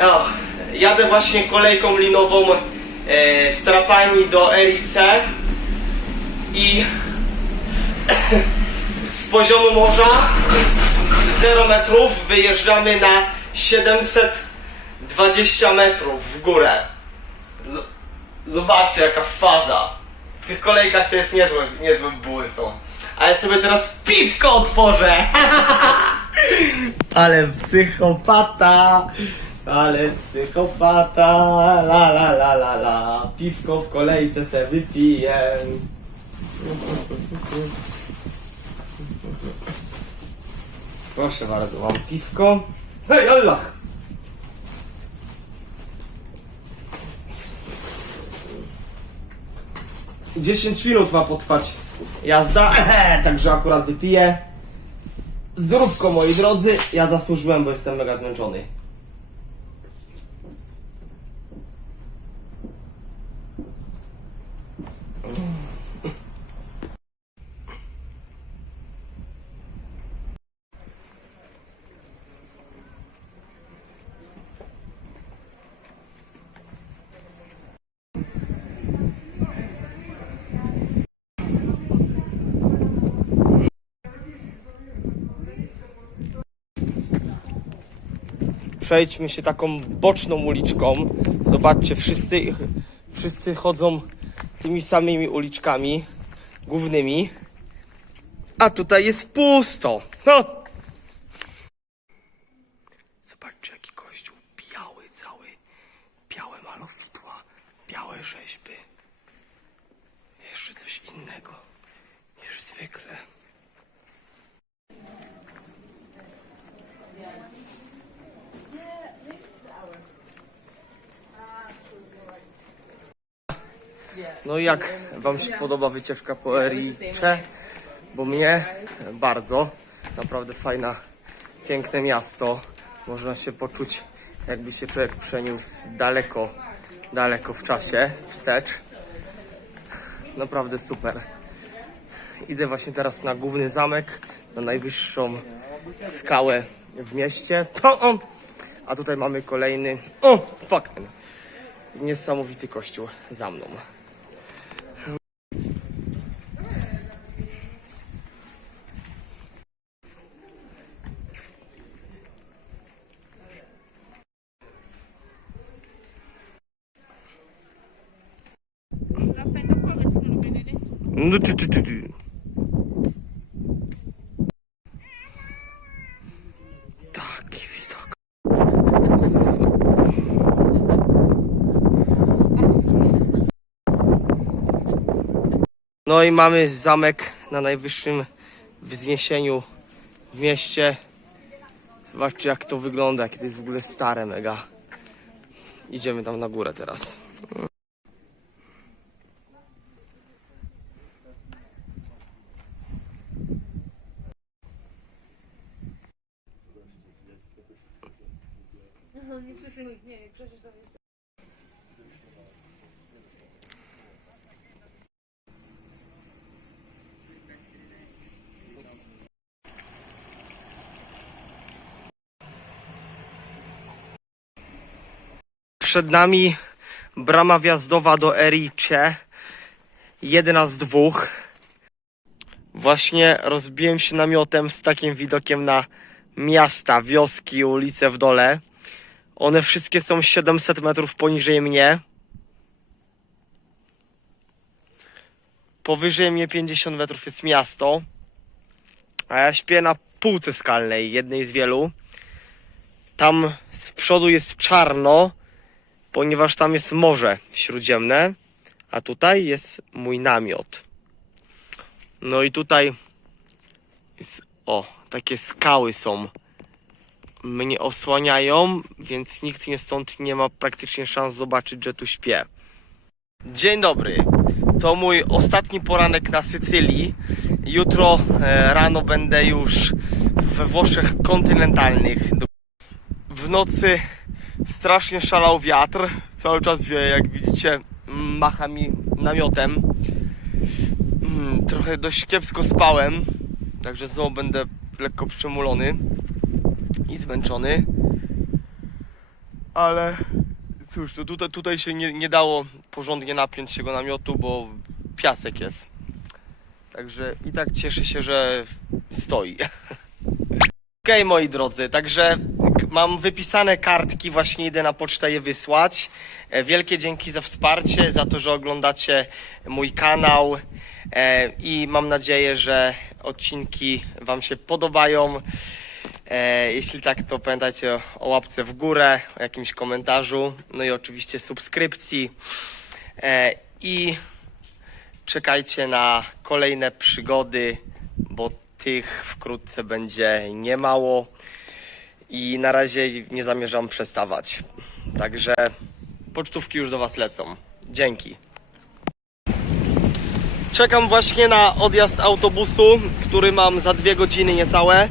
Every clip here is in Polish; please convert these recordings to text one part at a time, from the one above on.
O, jadę właśnie kolejką linową e, z Trapani do RIC i z poziomu morza z 0 metrów wyjeżdżamy na 720 metrów w górę. Z- Zobaczcie jaka faza. W tych kolejkach to jest niezłe, niezłe buły są. A ja sobie teraz piwko otworzę. Ale psychopata, ale psychopata, la la la la la, piwko w kolejce se wypiję. Proszę bardzo, mam piwko. Hej, Allah! Dziesięć minut ma potrwać jazda, także akurat wypiję. Zdrówko moi drodzy, ja zasłużyłem, bo jestem mega zmęczony. Przejdźmy się taką boczną uliczką. Zobaczcie, wszyscy, wszyscy chodzą tymi samymi uliczkami głównymi. A tutaj jest pusto. No. Zobaczcie, jaki kościół biały cały. Białe malowidła, białe rzeźby. Jeszcze coś innego niż zwykle. No i jak Wam się podoba wycieczka po Ericze? Bo mnie bardzo. Naprawdę fajna, piękne miasto. Można się poczuć, jakby się człowiek przeniósł daleko, daleko w czasie, wstecz. Naprawdę super. Idę właśnie teraz na główny zamek, na najwyższą skałę w mieście. O, o. A tutaj mamy kolejny. O, fuck. Niesamowity kościół za mną. Appena qua adesso non lo vede nessuno. No. Taki widok. No i mamy zamek na najwyższym wzniesieniu w mieście. Zobaczcie jak to wygląda, jakie to jest w ogóle stare mega. Idziemy tam na górę teraz. Nie, przecież, nie, przecież to jest... Przed nami brama wjazdowa do Ericze. Jedna z dwóch. Właśnie rozbiłem się namiotem z takim widokiem na miasta, wioski, ulice w dole. One wszystkie są 700 metrów poniżej mnie. Powyżej mnie 50 metrów jest miasto. A ja śpię na półce skalnej, jednej z wielu. Tam z przodu jest czarno, ponieważ tam jest morze śródziemne, a tutaj jest mój namiot. No i tutaj jest, o, takie skały są. Mnie osłaniają, więc nikt mnie stąd nie ma praktycznie szans zobaczyć, że tu śpię. Dzień dobry. To mój ostatni poranek na Sycylii. Jutro e, rano będę już we Włoszech kontynentalnych. W nocy strasznie szalał wiatr. Cały czas wie, jak widzicie, macha mi namiotem. Mm, Trochę dość kiepsko spałem, także znowu będę lekko przemulony i zmęczony. Ale cóż, to tutaj, tutaj się nie, nie dało porządnie napiąć się go namiotu, bo piasek jest. Także i tak cieszę się, że stoi. Okej, moi drodzy, także mam wypisane kartki, właśnie idę na pocztę je wysłać. E, Wielkie dzięki za wsparcie, za to, że oglądacie mój kanał e, i mam nadzieję, że odcinki Wam się podobają. E, Jeśli tak, to pamiętajcie o- o łapce w górę, o jakimś komentarzu, no i oczywiście subskrypcji. E, I czekajcie na kolejne przygody, bo tych wkrótce będzie niemało i na razie nie zamierzam przestawać. Także pocztówki już do Was lecą. Dzięki. Czekam właśnie na odjazd autobusu, który mam za dwie godziny niecałe.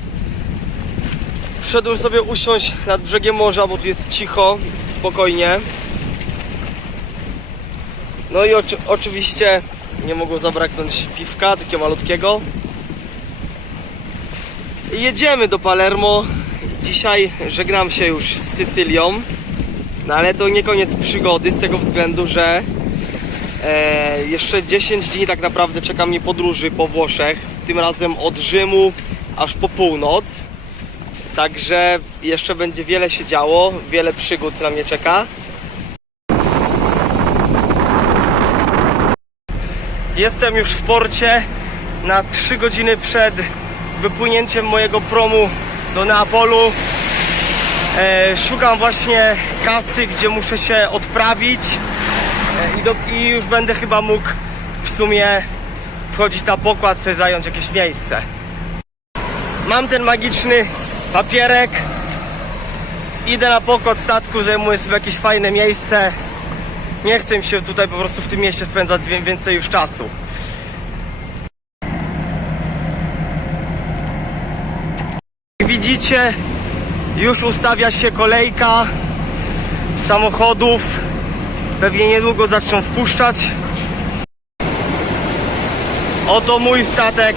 Wszedłem sobie usiąść nad brzegiem morza, bo tu jest cicho, spokojnie. No i oczy, oczywiście nie mogło zabraknąć piwka, takiego malutkiego. I Jedziemy do Palermo. Dzisiaj żegnam się już z Sycylią. No ale to nie koniec przygody z tego względu, że e, jeszcze 10 dni tak naprawdę czeka mnie podróży po Włoszech. Tym razem od Rzymu aż po północ. Także jeszcze będzie wiele się działo, wiele przygód na mnie czeka. Jestem już w porcie na 3 godziny przed wypłynięciem mojego promu do Neapolu. E, szukam właśnie kasy, gdzie muszę się odprawić e, i, do, i już będę chyba mógł w sumie wchodzić na pokład, sobie zająć jakieś miejsce. Mam ten magiczny papierek. Idę na pokład statku, zajmuję sobie jakieś fajne miejsce. Nie chcę mi się tutaj po prostu w tym mieście spędzać więcej już czasu. Jak widzicie, już ustawia się kolejka samochodów. Pewnie niedługo zaczną wpuszczać. Oto mój statek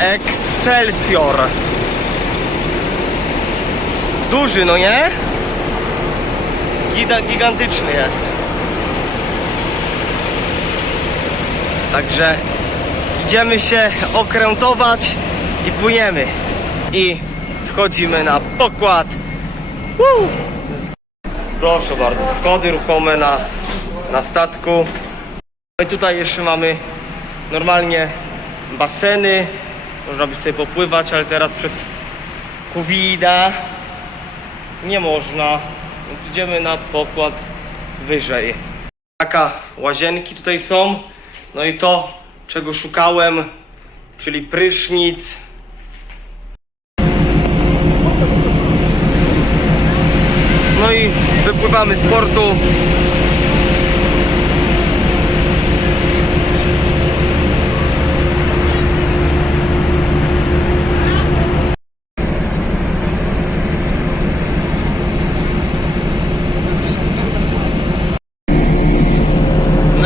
Excelsior. Duży, no nie? Gida, gigantyczny jest. Także idziemy się okrętować i płyniemy. I wchodzimy na pokład. Woo! Proszę bardzo, schody ruchome na, na statku. No i tutaj jeszcze mamy normalnie baseny. Można by sobie popływać, ale teraz przez covid nie można. Więc idziemy na pokład wyżej. Taka łazienki tutaj są. No i to, czego szukałem, czyli prysznic. No i wypływamy z portu.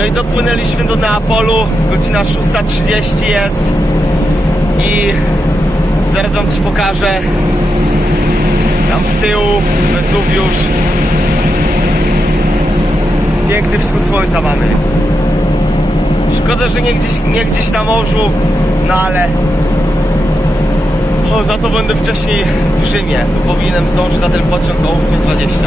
I dopłynęliśmy do Neapolu, godzina 6.30 jest i zaraz wam coś pokażę. Tam z tyłu Wezuwiusz. Piękny wschód słońca mamy. Szkoda, że nie gdzieś, nie gdzieś na morzu, no ale o, za to będę wcześniej w Rzymie, bo powinienem zdążyć na ten pociąg o 8.20.